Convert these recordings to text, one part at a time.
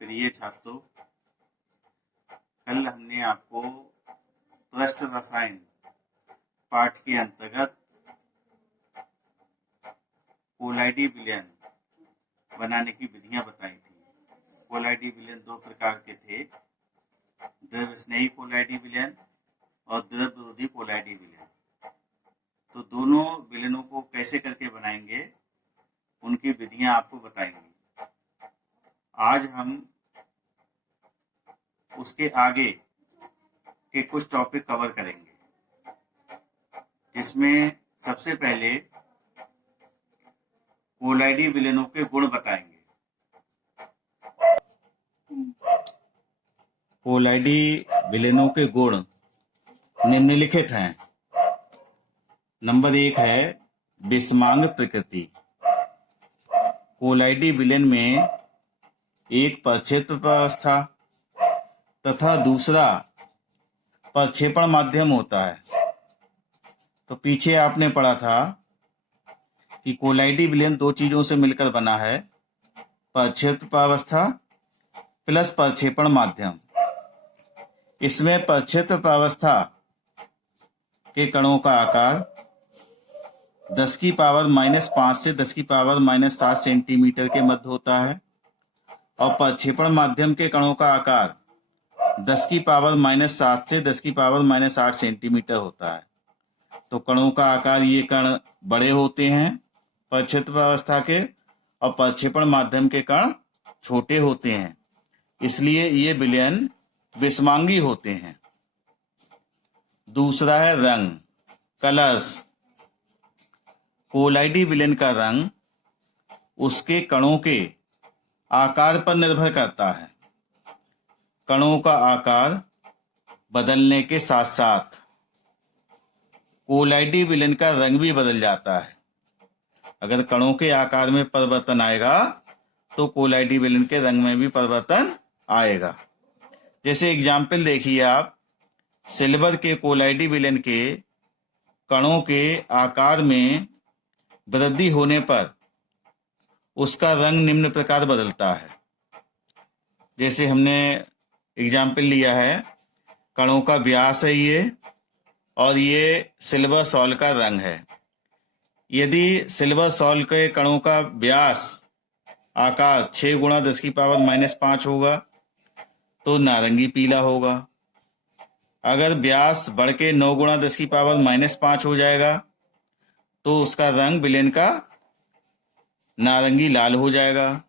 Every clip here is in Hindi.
प्रिय छात्रों, कल हमने आपको पृष्ठ रसायन पाठ के अंतर्गत कोलाइडी विलयन बनाने की विधियां बताई थी। कोलाइडी विलयन दो प्रकार के थे, द्रव स्नेही कोलाइडी विलयन और द्रव विरोधी कोलाइडी विलयन। तो दोनों विलयनों को कैसे करके बनाएंगे उनकी विधियां आपको बताएंगे। आज हम उसके आगे के कुछ टॉपिक कवर करेंगे, जिसमें सबसे पहले कोलाइडी विलयनों के गुण बताएंगे। कोलाइडी विलयनों के गुण निम्नलिखित हैं। नंबर 1 है विषमांग प्रकृति। कोलाइडी विलयन में एक प्रक्षेप्य अवस्था तथा दूसरा प्रक्षेपण माध्यम होता है। तो पीछे आपने पढ़ा था कि कोलाइडी विलयन दो चीजों से मिलकर बना है, प्रक्षेप्य अवस्था प्लस प्रक्षेपण माध्यम। इसमें प्रक्षेप्य अवस्था के कणों का आकार 10 की पावर -5 से 10 की पावर -7 सेंटीमीटर के मध्य होता है और प्रक्षेपण माध्यम के कणों का आकार 10 की पावर -7 से 10 की पावर -8 सेंटीमीटर होता है। तो कणों का आकार, ये कण बड़े होते हैं प्रक्षेप्य अवस्था के, और प्रक्षेपण माध्यम के कण छोटे होते हैं, इसलिए ये विलयन विषमांगी होते हैं। दूसरा है रंग, कलर्स। कोलाइडी विलयन का रंग उसके कणों के आकार पर निर्भर करता है। कणों का आकार बदलने के साथ साथ कोलाइडी विलयन का रंग भी बदल जाता है। अगर कणों के आकार में परिवर्तन आएगा तो कोलाइडी विलयन के रंग में भी परिवर्तन आएगा। जैसे एग्जाम्पल देखिए आप, सिल्वर के कोलाइडी विलयन के कणों के आकार में वृद्धि होने पर उसका रंग निम्न प्रकार बदलता है। जैसे हमने एग्जाम्पल लिया है, कणों का व्यास है ये, और ये सिल्वर सॉल का रंग है। यदि सिल्वर सॉल के कणों का व्यास आकार 6 × 10 की पावर -5 होगा तो नारंगी पीला होगा। अगर व्यास बढ़ के 9 × 10 की पावर -5 हो जाएगा तो उसका रंग विलयन का नारंगी लाल हो जाएगा।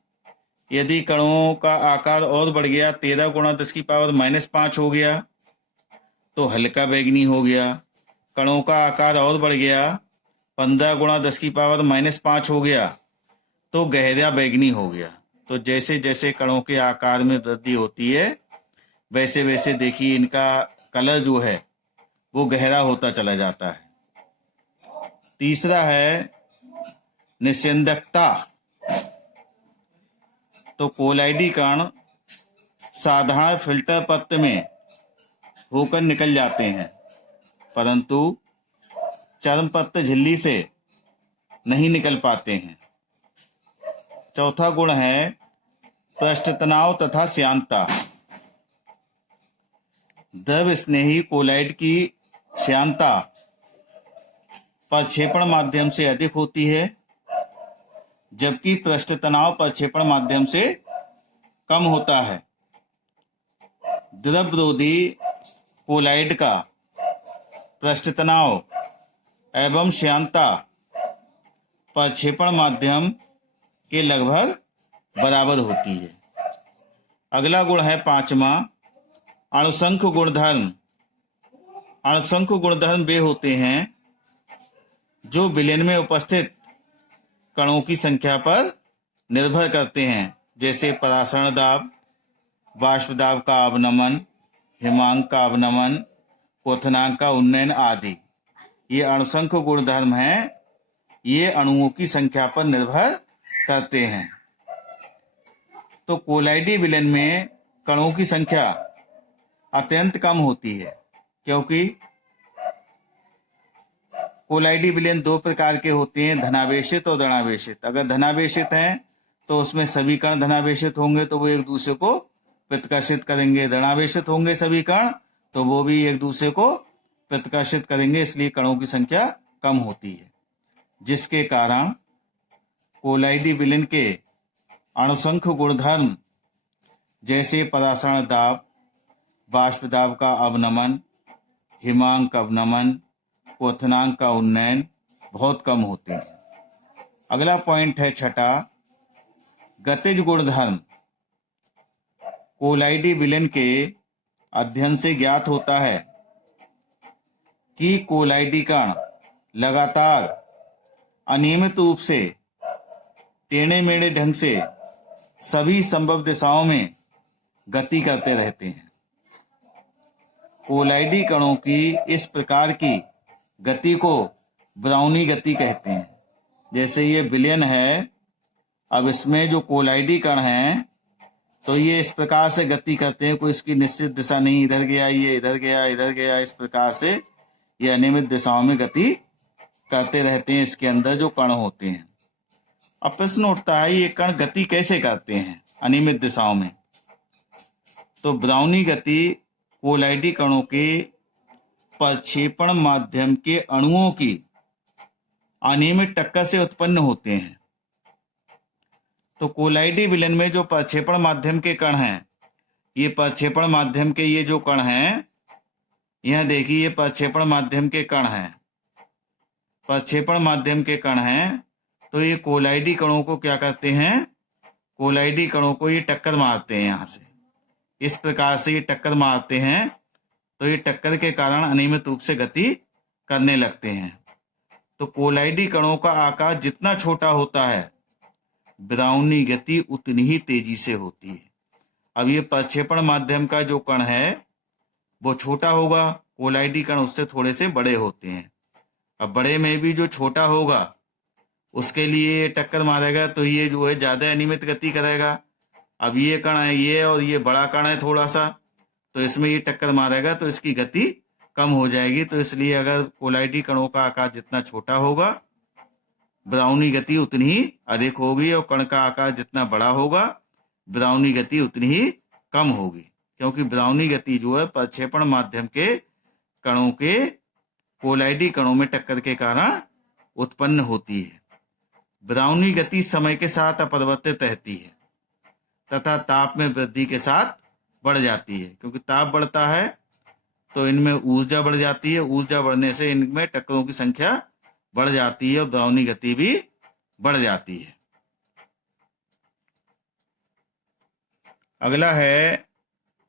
यदि कणों का आकार और बढ़ गया, 13 × 10 की पावर -5 हो गया तो हल्का बैगनी हो गया। कणों का आकार और बढ़ गया, 15 × 10 की पावर -5 हो गया तो गहरा बैगनी हो गया। तो जैसे जैसे कणों के आकार में वृद्धि होती है वैसे वैसे देखिए इनका कलर जो है वो गहरा होता चला जाता है। तीसरा है निस्यंदकता। तो कोलाइडी कण साधारण फिल्टर पत्र में होकर निकल जाते हैं, परंतु चर्म पत्र झिल्ली से नहीं निकल पाते हैं। चौथा गुण है पृष्ठ तनाव तथा श्यानता। द्रव स्नेही कोलाइड की श्यानता प्रक्षेपण माध्यम से अधिक होती है, जबकि पृष्ठ तनाव प्रक्षेपण माध्यम से कम होता है। द्रव विरोधी कोलाइड का पृष्ठ तनाव एवं श्यानता प्रक्षेपण माध्यम के लगभग बराबर होती है। अगला गुण है 5वां, अणुसंख्य गुणधर्म। अणुसंख्य गुणधर्म वे होते हैं जो विलयन में उपस्थित कणों की संख्या पर निर्भर करते हैं, जैसे परासरण दाब, वाष्प दाब का अवनमन, हिमांक का अवनमन, क्वथनांक का उन्नयन आदि। ये अणुसंख्य गुणधर्म हैं, ये अणुओं की संख्या पर निर्भर करते हैं। तो कोलाइडी विलयन में कणों की संख्या अत्यंत कम होती है, क्योंकि कोलाइडी विलयन दो प्रकार के होते हैं, धनावेशित और ऋणावेशित। अगर धनावेशित हैं तो उसमें सभी कण धनावेशित होंगे तो वो एक दूसरे को प्रतिकर्षित करेंगे, ऋणावेशित होंगे सभी कण तो वो भी एक दूसरे को प्रतिकर्षित करेंगे, इसलिए कणों की संख्या कम होती है, जिसके कारण कोलाइडी विलयन के अणुसंख्य गुणधर्म जैसे परासरण दाब, बाष्प दाब का अवनमन, हिमांक अवनमन, क्वथनांक का उन्नयन बहुत कम होते हैं। अगला पॉइंट है छठा, गतिज गुणधर्म। कोलाइडी विलयन के अध्ययन से ज्ञात होता है कि कोलाइडी कण लगातार अनियमित रूप से टेढ़े मेढ़े ढंग से सभी संभव दिशाओं में गति करते रहते हैं। कोलाइडी कणों की इस प्रकार की गति को ब्राउनी गति कहते हैं। जैसे ये विलयन है, अब इसमें जो कोलाइडी कण हैं तो ये इस प्रकार से गति करते हैं, कोई इसकी निश्चित दिशा नहीं, इधर गया ये, इधर गया इधर गया, इस प्रकार से ये अनियमित दिशाओं में गति करते रहते हैं इसके अंदर जो कण होते हैं। अब प्रश्न उठता है ये कण गति कैसे करते हैं अनियमित दिशाओं में? तो ब्राउनी गति कोलाइडी कणों के प्रक्षेपण माध्यम के अणुओं की अनियमित टक्कर से उत्पन्न होते हैं। तो कोलाइडी विलयन में जो प्रक्षेपण माध्यम के कण हैं, ये प्रक्षेपण माध्यम के ये जो कण हैं, यह देखिए ये प्रक्षेपण माध्यम के कण हैं, प्रक्षेपण माध्यम के कण हैं। तो ये कोलाइडी कणों को क्या करते हैं? कोलाइडी कणों को ये टक्कर मारते हैं, यहाँ से इस प्रकार से ये टक्कर मारते हैं, तो ये टक्कर के कारण अनियमित रूप से गति करने लगते हैं। तो कोलाइडी कणों का आकार जितना छोटा होता है, ब्राउनी गति उतनी ही तेजी से होती है। अब ये प्रक्षेपण माध्यम का जो कण है वो छोटा होगा, कोलाइडी कण उससे थोड़े से बड़े होते हैं। अब बड़े में भी जो छोटा होगा उसके लिए टक्कर मारेगा तो ये जो है ज्यादा अनियमित गति करेगा। अब ये कण है ये और ये बड़ा कण है थोड़ा सा, तो इसमें ये टक्कर मारेगा तो इसकी गति कम हो जाएगी। तो इसलिए अगर कोलाइडी कणों का आकार जितना छोटा होगा, ब्राउनी गति उतनी ही अधिक होगी, और कण का आकार जितना बड़ा होगा, ब्राउनी गति उतनी ही कम होगी, क्योंकि ब्राउनी गति जो है प्रक्षेपण माध्यम के कणों के कोलाइडी कणों में टक्कर के कारण उत्पन्न होती है। ब्राउनी गति समय के साथ अपरिवर्तित रहती है तथा ताप में वृद्धि के साथ बढ़ जाती है, क्योंकि ताप बढ़ता है तो इनमें ऊर्जा बढ़ जाती है, ऊर्जा बढ़ने से इनमें टक्करों की संख्या बढ़ जाती है और ब्राउनी गति भी बढ़ जाती है। अगला है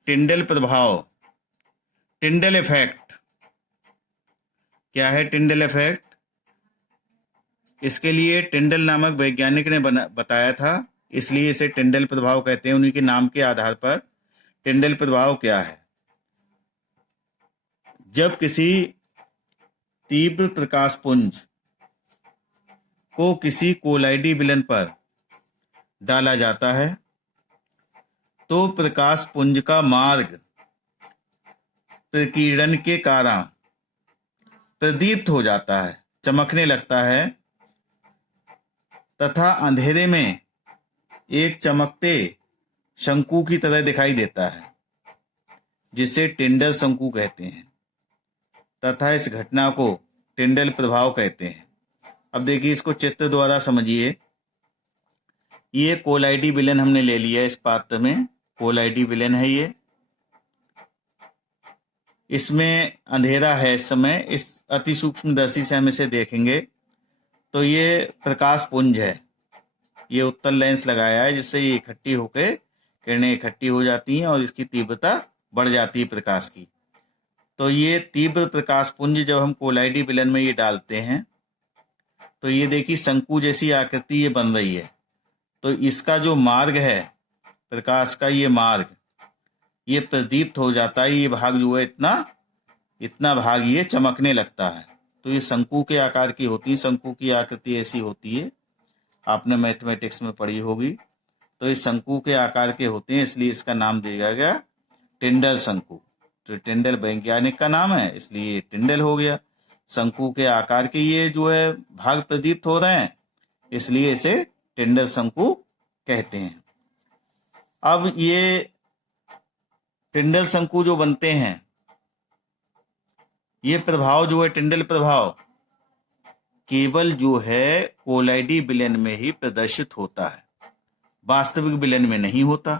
टिंडल प्रभाव, टिंडल इफेक्ट। क्या है टिंडल इफेक्ट? इसके लिए टिंडल नामक वैज्ञानिक ने बताया था, इसलिए इसे टिंडल प्रभाव कहते हैं। उन्हीं के नाम के आधार पर टिंडल प्रभाव क्या है? जब किसी तीव्र प्रकाश पुंज को किसी कोलाइडी विलयन पर डाला जाता है तो प्रकाश पुंज का मार्ग प्रकीर्णन के कारण प्रदीप्त हो जाता है, चमकने लगता है तथा अंधेरे में एक चमकते शंकु की तरह दिखाई देता है, जिसे टिंडल शंकु कहते हैं तथा इस घटना को टिंडल प्रभाव कहते हैं। अब देखिए इसको चित्र द्वारा समझिए। ये कोलाइडी विलयन हमने ले लिया, इस पात्र में कोलाइडी विलयन है ये, इसमें अंधेरा है इस समय। इस अति सूक्ष्म दर्शी से हम इसे देखेंगे तो ये प्रकाश पुंज है, ये उत्तल लेंस लगाया है जिससे ये इकट्ठी होकर किरणें इकट्ठी हो जाती हैं और इसकी तीव्रता बढ़ जाती है प्रकाश की। तो ये तीव्र प्रकाश पुंज जब हम कोलाइडी विलयन में ये डालते हैं तो ये देखिए शंकु जैसी आकृति ये बन रही है। तो इसका जो मार्ग है प्रकाश का, ये मार्ग ये प्रदीप्त हो जाता है, ये भाग जो है इतना भाग ये चमकने लगता है। तो ये शंकु के आकार की होती है, शंकु की आकृति ऐसी होती है, आपने मैथमेटिक्स में पढ़ी होगी। तो ये शंकु के आकार के होते हैं, इसलिए इसका नाम दिया गया टिंडल शंकु। तो टिंडल वैज्ञानिक का नाम है इसलिए टिंडल हो गया। शंकु के आकार के ये जो है भाग प्रदीप्त हो रहे हैं, इसलिए इसे टिंडल शंकु कहते हैं। अब ये टिंडल शंकु जो बनते हैं, ये प्रभाव जो है टिंडल प्रभाव केवल जो है कोलाइडी विलयन में ही प्रदर्शित होता है, वास्तविक विलयन में नहीं होता।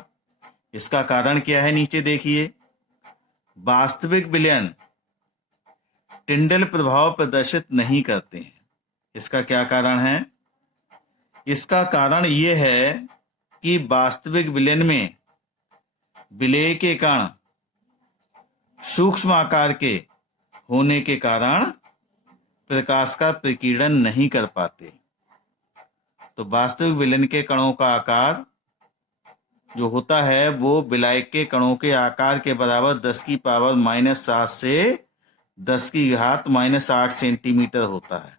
इसका कारण क्या है, नीचे देखिए। वास्तविक विलयन टिंडल प्रभाव प्रदर्शित नहीं करते हैं। इसका क्या कारण है? इसका कारण ये है कि वास्तविक विलयन में विलेय के कण सूक्ष्म आकार के होने के कारण प्रकाश का प्रकीर्णन नहीं कर पाते। तो वास्तविक विलयन के कणों का आकार जो होता है वो विलायक के कणों के आकार के बराबर 10 की पावर -7 से 10 की घात -8 सेंटीमीटर होता है।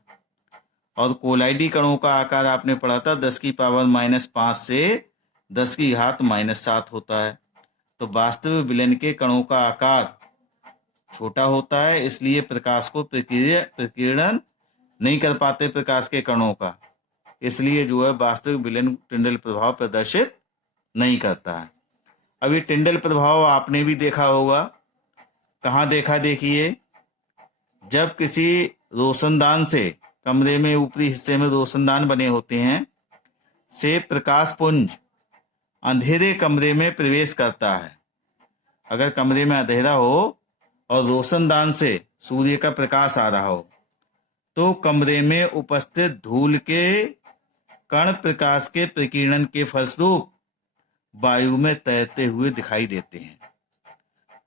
और कोलाइडी कणों का आकार आपने पढ़ा था 10 की पावर -5 से 10 की घात -7 होता है। तो वास्तविक विलयन के कणों का आकार छोटा होता है, इसलिए प्रकाश को प्रकीर्णन नहीं कर पाते प्रकाश के कणों का। इसलिए जो है वास्तविक विलयन टिंडल प्रभाव प्रदर्शित नहीं करता है। अभी टिंडल प्रभाव आपने भी देखा होगा। कहाँ देखा? देखिए, जब किसी रोशनदान से, कमरे में ऊपरी हिस्से में रोशनदान बने होते हैं, से प्रकाश पुंज अंधेरे कमरे में प्रवेश करता है। अगर कमरे में अंधेरा हो और रोशनदान से सूर्य का प्रकाश आ रहा हो, तो कमरे में उपस्थित धूल के कण प्रकाश के प्रकीर्णन के फलस्वरूप वायु में तैरते हुए दिखाई देते हैं।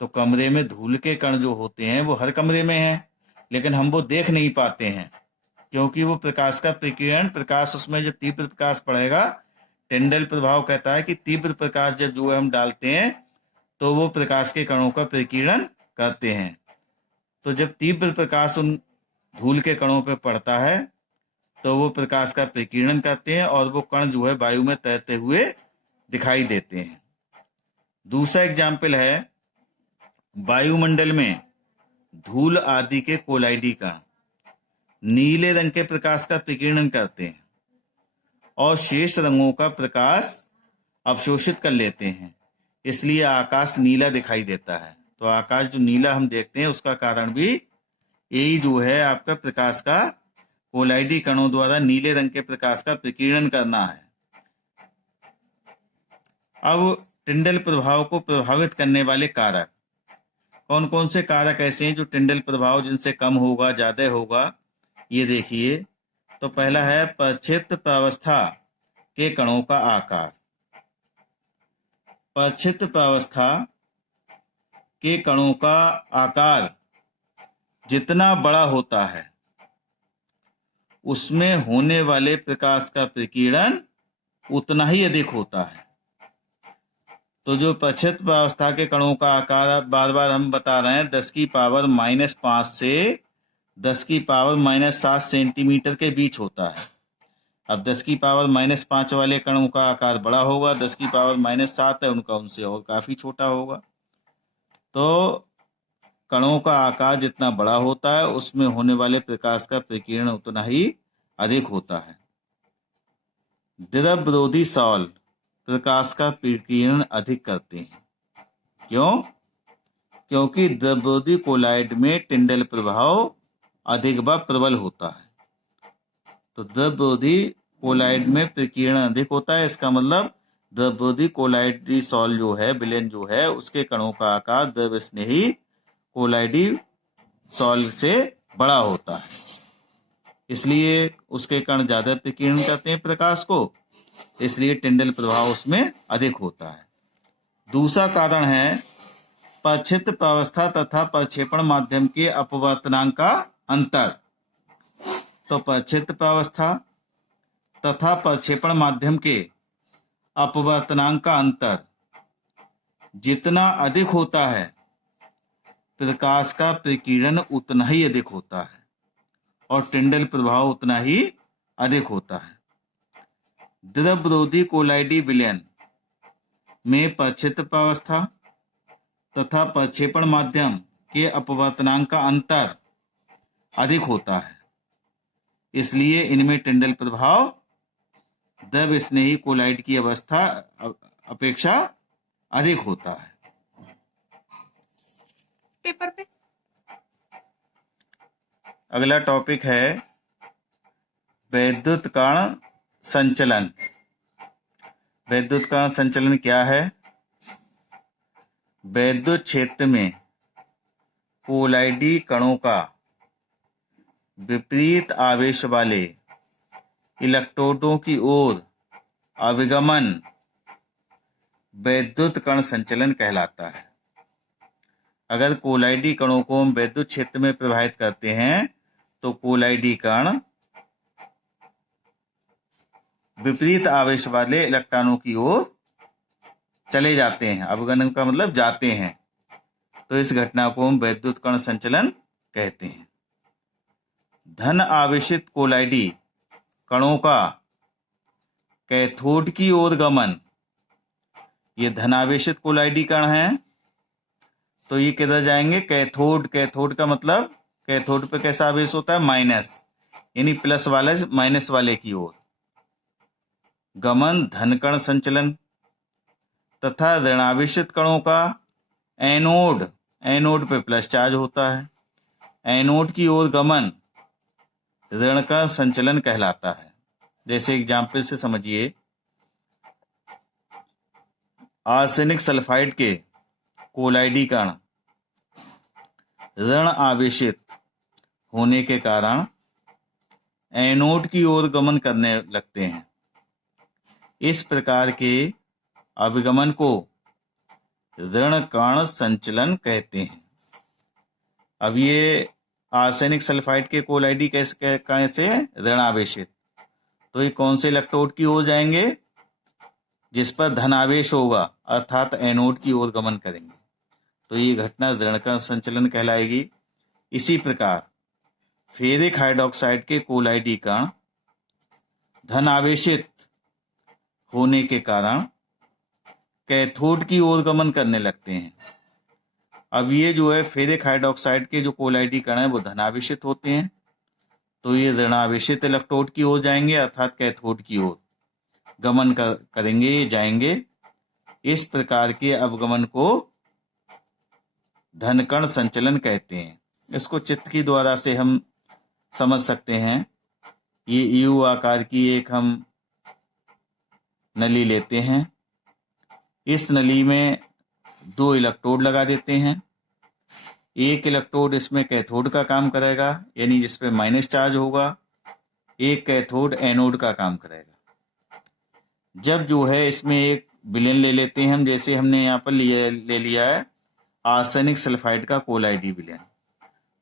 तो कमरे में धूल के कण जो होते हैं वो हर कमरे में हैं, लेकिन हम वो देख नहीं पाते हैं, क्योंकि वो प्रकाश का प्रकीर्णन, प्रकाश उसमें जब तीव्र प्रकाश पड़ेगा, टिंडल प्रभाव कहता है कि तीव्र प्रकाश जब जो है हम डालते हैं तो वो प्रकाश के कणों का प्रकीर्णन करते हैं। तो जब तीव्र प्रकाश उन धूल के कणों पर पड़ता है तो वो प्रकाश का प्रकीर्णन करते हैं और वो कण जो है वायु में तैरते हुए दिखाई देते हैं। दूसरा एग्जाम्पल है, वायुमंडल में धूल आदि के कोलाइडी कण नीले रंग के प्रकाश का प्रकीर्णन करते हैं और शेष रंगों का प्रकाश अवशोषित कर लेते हैं, इसलिए आकाश नीला दिखाई देता है। तो आकाश जो नीला हम देखते हैं उसका कारण भी यही जो है आपका प्रकाश का कोलाइडी कणों द्वारा नीले रंग के प्रकाश का प्रकीर्णन करना है। अब टिंडल प्रभाव को प्रभावित करने वाले कारक कौन कौन से कारक ऐसे हैं जो टिंडल प्रभाव जिनसे कम होगा ज्यादा होगा, ये देखिए। तो पहला है प्रक्षिप्त प्रावस्था के कणों का आकार। प्रक्षिप्त प्रावस्था के कणों का आकार जितना बड़ा होता है उसमें होने वाले प्रकाश का प्रकीर्णन उतना ही अधिक होता है। तो जो प्रक्षिप्त प्रावस्था के कणों का आकार बार बार हम बता रहे हैं 10 की पावर -5 से 10 की पावर -7 सेंटीमीटर के बीच होता है। अब 10 की पावर -5 वाले कणों का आकार बड़ा होगा, 10 की पावर -7 है उनका उनसे और काफी छोटा होगा। तो कणों का आकार जितना बड़ा होता है उसमें होने वाले प्रकाश का प्रकीर्णन उतना ही अधिक होता है। द्रव विरोधी सॉल प्रकाश का प्रकीर्णन अधिक करते हैं। क्यों? क्योंकि द्रव विरोधी कोलाइड में टिंडल प्रभाव अधिक व प्रबल होता है। तो द्रव विरोधी कोलाइड में प्रकीर्णन अधिक होता है, इसका मतलब द्रव विरोधी कोलाइडी सॉल जो है, विलयन जो है, उसके कणों का आकार द्रव स्नेही कोलाइडी सॉल से बड़ा होता है, इसलिए उसके कण ज्यादा प्रकीर्णन करते हैं प्रकाश को, इसलिए टिंडल प्रभाव उसमें अधिक होता है। दूसरा कारण है प्रक्षिप्त प्रावस्था तथा प्रक्षेपण माध्यम के अपवर्तनांक का अंतर। तो प्रक्षिप्त प्रावस्था तथा प्रक्षेपण माध्यम के अपवर्तनांक का अंतर जितना अधिक होता है प्रकाश का प्रकीर्णन उतना ही अधिक होता है और टिंडल प्रभाव उतना ही अधिक होता है। द्रव विरोधी कोलाइडी विलयन में प्रक्षिप्त प्रावस्था तथा प्रक्षेपण माध्यम के अपवर्तनांक का अंतर अधिक होता है, इसलिए इनमें टिंडल प्रभाव द्रव स्नेही कोलाइड की अवस्था अपेक्षा अधिक होता है। पेपर पे अगला टॉपिक है वैद्युत कण संचलन। वैद्युत कण संचलन क्या है? वैद्युत क्षेत्र में कोलाइडी कणों का विपरीत आवेश वाले इलेक्ट्रोडों की ओर अभिगमन वैद्युत कण संचलन कहलाता है। अगर कोलाइडी कणों को हम वैद्युत क्षेत्र में प्रवाहित करते हैं तो कोलाइडी कण विपरीत आवेश वाले इलेक्ट्रॉनों की ओर चले जाते हैं। अवगमन का मतलब जाते हैं, तो इस घटना को हम वैद्युत कण संचलन कहते हैं। धन आवेशित कोलाइडी कणों का कैथोड की ओर गमन, ये धनावेशित कोलाइडी कण हैं तो ये किधर जाएंगे? कैथोड। कैथोड का मतलब कैथोड पे कैसा आवेश होता है? माइनस, यानी प्लस वाले माइनस वाले की ओर गमन धन कण संचलन। तथा ऋणावेशित कणों का एनोड, एनोड पे प्लस चार्ज होता है, एनोड की ओर गमन ऋण का संचलन कहलाता है। जैसे एग्जाम्पल से समझिए, आर्सेनिक सल्फाइड के कोलाइडी कण ऋण आवेशित होने के कारण एनोड की ओर गमन करने लगते हैं। इस प्रकार के अभिगमन को ऋण कण संचलन कहते हैं। अब ये आर्सेनिक सल्फाइड के कोलाइडी कैसे ऋण आवेशित, तो ये कौन से इलेक्ट्रोड की ओर जाएंगे? जिस पर धनावेश होगा, अर्थात एनोड की ओर गमन करेंगे, तो ये घटना ऋण कण संचलन कहलाएगी। इसी प्रकार फेरिक हाइड्रोक्साइड के कोलाइडी कण धनावेशित होने के कारण कैथोड की ओर गमन करने लगते हैं। अब ये जो है फेरिक हाइड्रोक्साइड के जो कोलाइडी कण है वो धनावेशित होते हैं, तो ये ऋणावेशित इलेक्ट्रोड की ओर जाएंगे, अर्थात कैथोड की ओर गमन करेंगे, जाएंगे। इस प्रकार के अवगमन को धन कण संचलन कहते हैं। इसको चित्र की द्वारा से हम समझ सकते हैं। ये यू आकार की एक हम नली लेते हैं, इस नली में 2 इलेक्ट्रोड लगा देते हैं। एक इलेक्ट्रोड इसमें कैथोड का काम करेगा, यानी जिसपे माइनस चार्ज होगा, एक कैथोड एनोड का काम करेगा। जब जो है इसमें एक विलेन ले लेते हैं हम, जैसे हमने यहाँ पर ले लिया है आर्सेनिक सल्फाइड का कोलाइडी विलेन,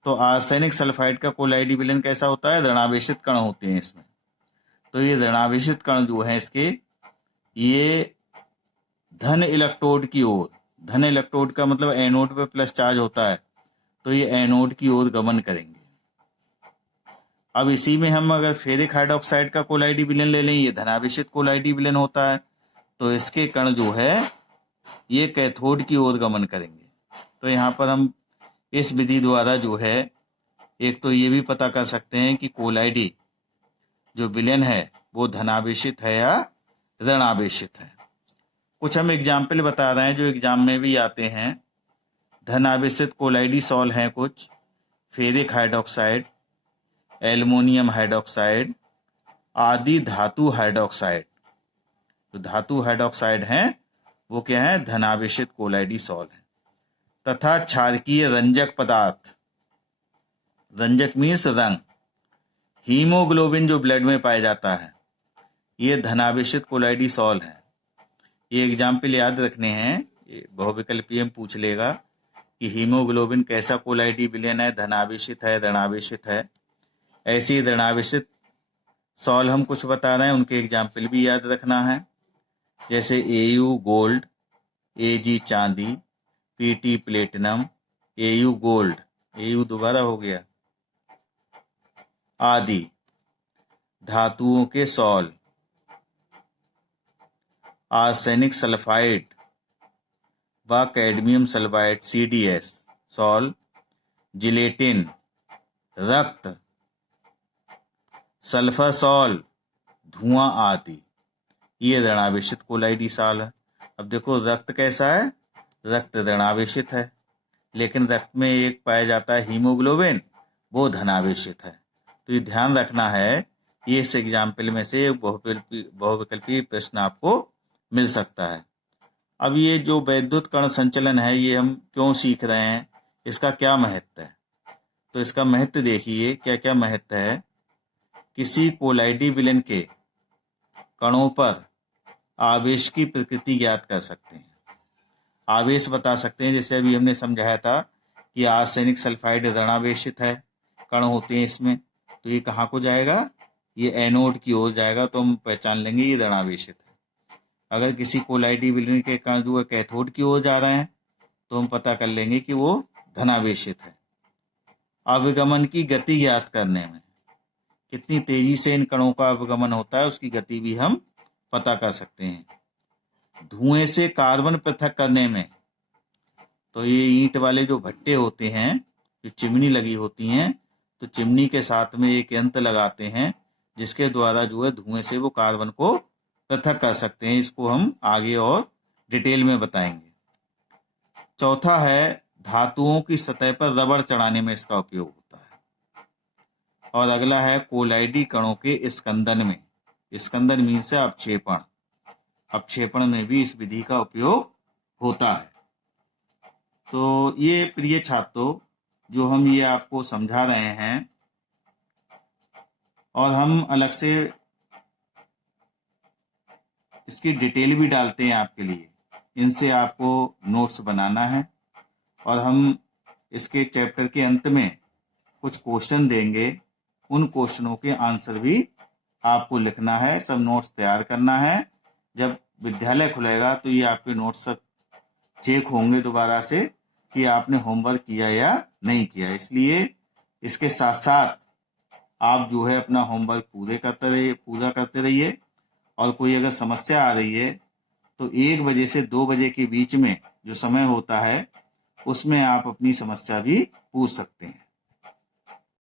तो आर्सेनिक सल्फाइड का कोलाइडी विलेन कैसा होता है? ऋणावेशित कण होते हैं इसमें। तो ये ऋणावेशित कण जो है इसके, ये धन इलेक्ट्रोड की ओर, धन इलेक्ट्रोड का मतलब एनोड पे प्लस चार्ज होता है, तो ये एनोड की ओर गमन करेंगे। अब इसी में हम अगर फेरिक हाइड्रोक्साइड का कोलाइडी विलेन ले लें, ये धनावेशित कोलाइडी विलेन होता है, तो इसके कण जो है ये कैथोड की ओर गमन करेंगे। तो यहाँ पर हम इस विधि द्वारा जो है एक तो ये भी पता कर सकते हैं कि कोलाइडी जो विलेन है वो धनावेशित है या ऋणावेशित है। कुछ हम एग्जाम्पल बता रहे हैं जो एग्जाम में भी आते हैं। धनावेशित कोलाइडी सॉल हैं कुछ, फेरिक हाइड्रोक्साइड, एल्युमिनियम हाइड्रोक्साइड आदि धातु हाइड्रोक्साइड। तो धातु हाइड्रोक्साइड हैं वो क्या है? धनावेशित कोलाइडी सॉल है। तथा क्षारकीय रंजक पदार्थ, रंजक मीन्स रंग, हीमोग्लोबिन जो ब्लड में पाया जाता है, ये धनावेशित कोलाइडी सॉल है। ये एग्जाम्पल याद रखने हैं, बहुविकल्पीय पूछ लेगा कि हीमोग्लोबिन कैसा कोलाइडी विलेन है, धनावेशित है, ऋणावेशित है। ऐसी ऋणावेशित सॉल हम कुछ बता रहे हैं, उनके एग्जाम्पल भी याद रखना है। जैसे एयू गोल्ड, एजी चांदी, PT platinum, AU gold, AU दोबारा हो गया, आदि धातुओं के सॉल, आर्सेनिक सल्फाइड व cadmium sulphide CDS sol, gelatin, रक्त, सल्फर सॉल, धुआं आदि। ये ऋणावेशित कोलाइडी साल है। अब देखो रक्त कैसा है, रक्त ऋणावेशित है, लेकिन रक्त में एक पाया जाता है हीमोग्लोबिन, वो धनावेशित है। तो ये ध्यान रखना है, ये इस एग्जाम्पल में से एक बहुविकल्पी प्रश्न आपको मिल सकता है। अब ये जो वैद्युत कण संचलन है, ये हम क्यों सीख रहे हैं, इसका क्या महत्व है? तो इसका महत्व देखिए, क्या क्या महत्व है। किसी कोलाइडी विलेन के कणों पर आवेश की प्रकृति ज्ञात कर सकते हैं, आवेश बता सकते हैं। जैसे अभी हमने समझाया था कि आर्सेनिक सल्फाइड ऋणावेशित है, कण होते हैं इसमें, तो ये कहाँ को जाएगा, ये एनोड की ओर जाएगा, तो हम पहचान लेंगे ये ऋणावेशित है। अगर किसी कोलाइडी विलेन के कण जो है कैथोड की ओर जा रहे हैं, तो हम पता कर लेंगे कि वो धनावेशित है। अवगमन की गति ज्ञात करने में, कितनी तेजी से इन कणों का अवगमन होता है, उसकी गति भी हम पता कर सकते हैं। धुएं से कार्बन पृथक करने में, तो ये ईंट वाले जो भट्टे होते हैं, जो चिमनी लगी होती हैं, तो चिमनी के साथ में एक यंत्र लगाते हैं जिसके द्वारा जो है धुएं से वो कार्बन को पृथक कर सकते हैं। इसको हम आगे और डिटेल में बताएंगे। चौथा है धातुओं की सतह पर रबड़ चढ़ाने में इसका उपयोग होता है। और अगला है कोलाइडी कणों के स्कंदन में, स्कंदन मीन से अपक्षेपण, अपक्षेपण में भी इस विधि का उपयोग होता है। तो ये प्रिय छात्रों, जो हम ये आपको समझा रहे हैं, और हम अलग से इसकी डिटेल भी डालते हैं आपके लिए, इनसे आपको नोट्स बनाना है। और हम इसके चैप्टर के अंत में कुछ क्वेश्चन देंगे, उन क्वेश्चनों के आंसर भी आपको लिखना है, सब नोट्स तैयार करना है। जब विद्यालय खुलेगा तो ये आपके नोट्स सब चेक होंगे दोबारा से कि आपने होमवर्क किया या नहीं किया। इसलिए इसके साथ साथ आप जो है अपना होमवर्क पूरा करते रहिए। और कोई अगर समस्या आ रही है तो 1 बजे से 2 बजे के बीच में जो समय होता है, उसमें आप अपनी समस्या भी पूछ सकते हैं।